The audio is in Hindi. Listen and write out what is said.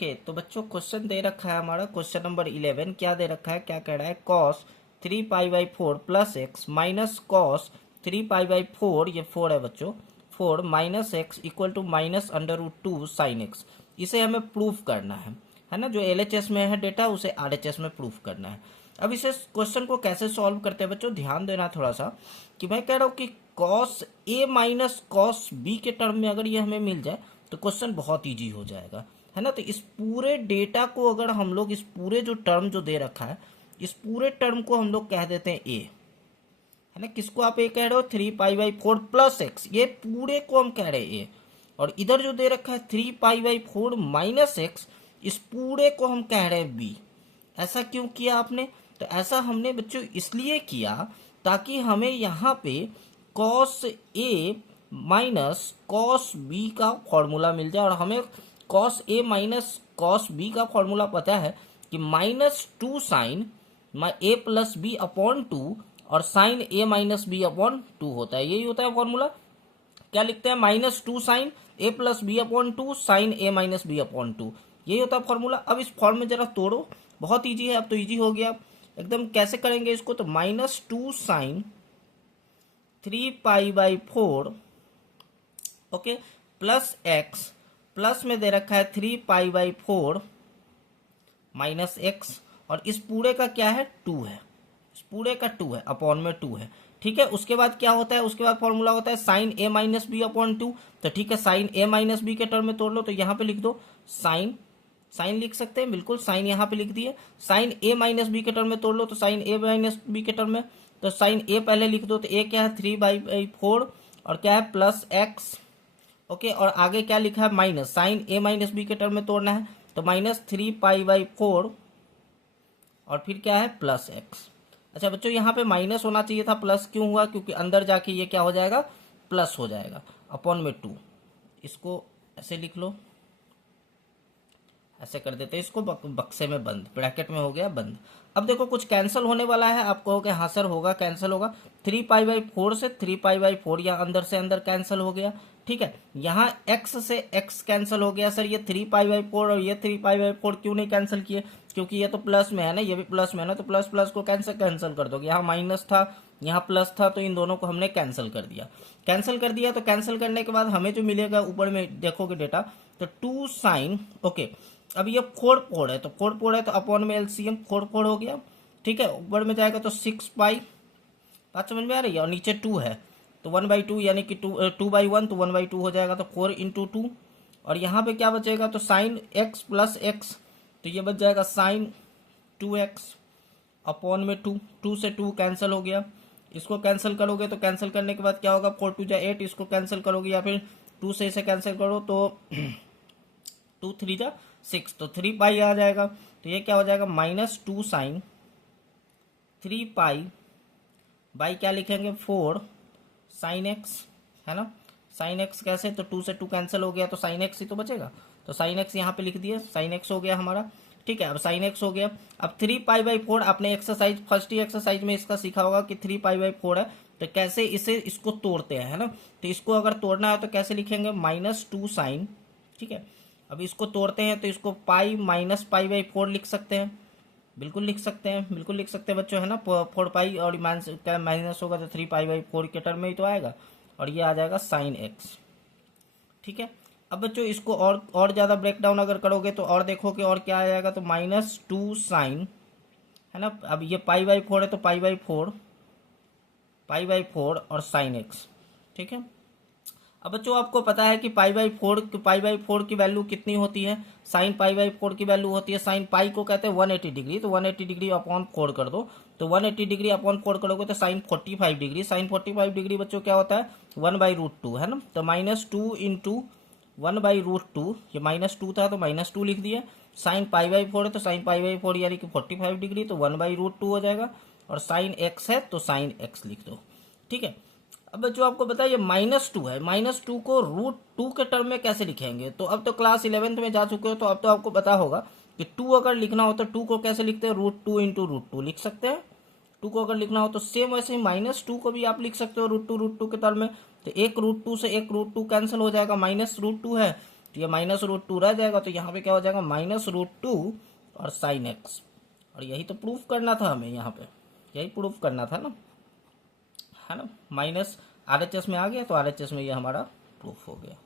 ओके, तो बच्चों क्वेश्चन दे रखा है हमारा क्वेश्चन नंबर 11। क्या दे रखा है, क्या कह रहा है, cos 3π/4 plus X minus cos 3π/4, ये 4 है बच्चों, 4 minus X equal to minus √2 sine X. इसे हमें प्रूफ करना है ना। जो एलएचएस में है डेटा उसे आरएचएस में प्रूफ करना है। अब इसे क्वेश्चन को कैसे सॉल्व करते हैं बच्चों, ध्यान देना थोड़ा सा कि मैं कह रहा हूँ कि cos A minus cos B के टर्म में अगर ये हमें मिल जाए तो क्वेश्चन बहुत इजी हो जाएगा, है ना। तो इस पूरे डेटा को अगर हम लोग इस पूरे जो टर्म जो दे रखा है, इस पूरे टर्म को हम लोग कह देते हैं ए, है ना। किसको आप ए कह रहे हो, 3π/4 प्लस एक्स, ये पूरे को हम कह रहे हैं ए। और इधर जो दे रखा है 3π/4 माइनस एक्स, इस पूरे को हम कह रहे हैं बी। ऐसा क्यों किया आपने, तो ऐसा हमने बच्चों इसलिए किया ताकि हमें यहाँ पे cos A minus cos B का फॉर्मूला मिल जाए। और हमें cos A minus cos B का फॉर्मूला पता है कि -2 साइन ए प्लस बी अपॉन 2 और साइन ए माइनस बी अपॉन 2 होता है। यही होता है फॉर्मूला। क्या लिखते हैं, -2 साइन ए प्लस बी अपॉन 2 साइन ए माइनस बी अपॉन 2, यही होता है फॉर्मूला। अब इस फॉर्म में जरा तोड़ो, बहुत इजी है, अब तो इजी हो गया एकदम। कैसे करेंगे इसको, तो -2 sine 3π/4 okay plus X, plus में दे रखा है 3π/4 माइनस एक्स, और इस पूरे का क्या है, 2 है, इस पूरे का 2 है, अपॉन में 2 है। ठीक है, उसके बाद क्या होता है, उसके बाद फॉर्मूला होता है साइन ए माइनस बी अपॉन 2। तो ठीक है, साइन ए माइनस बी के टर्म में तोड़ लो, तो यहाँ पे लिख दो साइन, साइन लिख सकते हैं, बिल्कुल साइन यहाँ पे लिख दिए। साइन ए माइनस बी के टर्म में तोड़ लो, तो साइन ए माइनस बी के टर्म में, तो साइन ए पहले लिख दो, तो ए क्या है 3/4 और क्या है प्लस एक्स। ओके, और आगे क्या लिखा है, माइनस, साइन ए माइनस बी के टर्म में तोड़ना है, तो -3π/4 और फिर क्या है प्लस एक्स। अच्छा बच्चों, यहाँ पे माइनस होना चाहिए था, प्लस क्यों हुआ, क्योंकि अंदर जाके ये क्या हो जाएगा, प्लस हो जाएगा, अपॉन में 2। इसको ऐसे लिख लो, ऐसे कर देते हैं इसको बक्से में बंद, ब्रैकेट में हो गया बंद। अब देखो कुछ कैंसिल होने वाला है, आप कहोगे हाँ सर होगा, कैंसिल होगा। 3π/4 से 3π/4 या अंदर से अंदर कैंसिल हो गया। ठीक है, यहाँ x से x कैंसिल हो गया। सर ये 3π/4 और ये 3π/4 क्यों नहीं कैंसिल किए, क्योंकि ये तो प्लस में है ना, ये भी प्लस में है ना, तो प्लस प्लस को कैंसिल कर दोगे। यहाँ माइनस था, यहाँ प्लस था, तो इन दोनों को हमने कैंसिल कर दिया। कैंसिल कर दिया तो कैंसिल करने के बाद हमें जो मिलेगा, ऊपर में देखोगे डेटा, तो 2 साइन, ओके अब ये 4 है, तो 4 है, तो अपॉन में एलसीएम 4 हो गया। ठीक है, ऊपर में जाएगा तो 6π, बात समझ में आ रही है, और नीचे 2 है तो 1/2 यानी कि 2/1, तो 1/2 हो जाएगा, तो 4 × 2। और यहाँ पे क्या बचेगा, तो साइन एक्स प्लस एक्स, तो ये बच जाएगा साइन 2x अपॉन में 2 से 2 कैंसिल हो गया। इसको कैंसिल करोगे तो कैंसिल करने के बाद क्या होगा, 4 2 = 8, इसको कैंसिल करोगे या फिर 2 से इसे कैंसिल करो तो 2 3 = 6, तो 3π आ जाएगा। तो ये क्या हो जाएगा, -2 साइन 3π बाई क्या लिखेंगे 4 साइन एक्स, है ना। साइन एक्स कैसे, तो 2 से 2 कैंसिल हो गया, तो साइन एक्स ही तो बचेगा, तो साइन एक्स यहाँ पे लिख दिया, साइन एक्स हो गया हमारा। ठीक है, अब साइन एक्स हो गया। अब 3π/4 आपने एक्सरसाइज, फर्स्ट ही एक्सरसाइज में इसका सीखा होगा कि 3π/4 है, तो कैसे इसको तोड़ते हैं, है ना। तो इसको अगर तोड़ना है तो कैसे लिखेंगे, -2 साइन, ठीक है। अब इसको तोड़ते हैं तो इसको पाई -π/4 लिख सकते हैं, बिल्कुल लिख सकते हैं, बिल्कुल लिख सकते हैं बच्चों, है ना। 4π और माइनस होगा तो 3π/4 के टर्म में ही तो आएगा, और ये आ जाएगा साइन एक्स। ठीक है, अब बच्चों इसको और ज़्यादा ब्रेक डाउन अगर करोगे तो और देखोगे और क्या आ जाएगा, तो -2 साइन, है ना। अब ये π/4 है तो π/4 और साइन एक्स। ठीक है, अब बच्चों आपको पता है कि π/4 की वैल्यू कितनी होती है, साइन π/4 की वैल्यू होती है, साइन पाई को कहते हैं 180 डिग्री, तो 180 डिग्री अपॉन 4 कर दो, तो 180 डिग्री अपॉन 4 करोगे तो साइन 45 डिग्री, साइन 45 डिग्री बच्चों क्या होता है 1/√2, है ना। तो -2 × 1/√2, ये -2 था तो -2 लिख दिया। साइन π/4 है तो साइन π/4 यानी कि 45 डिग्री, तो 1/√2 हो जाएगा, और साइन एक्स है तो साइन एक्स लिख दो। ठीक है, अब जो आपको पता है ये -2 है, -2 को √2 के टर्म में कैसे लिखेंगे, तो अब तो क्लास 11th में जा चुके हो, तो अब तो आपको पता होगा कि 2 अगर लिखना हो तो 2 को कैसे लिखते हैं, √2 × √2 लिख सकते हैं। 2 को अगर लिखना हो तो सेम वैसे ही -2 को भी आप लिख सकते हो √2 के टर्म में, तो एक √2 से एक √2 कैंसिल हो जाएगा, -√2 है, तो ये -√2 रह जाएगा, तो यहाँ पे क्या हो जाएगा -√2 और sin x। और यही तो प्रूफ करना था हमें, यहाँ पे यही प्रूफ करना था ना, है ना। माइनस RHS में आ गया तो RHS में ये हमारा प्रूफ हो गया।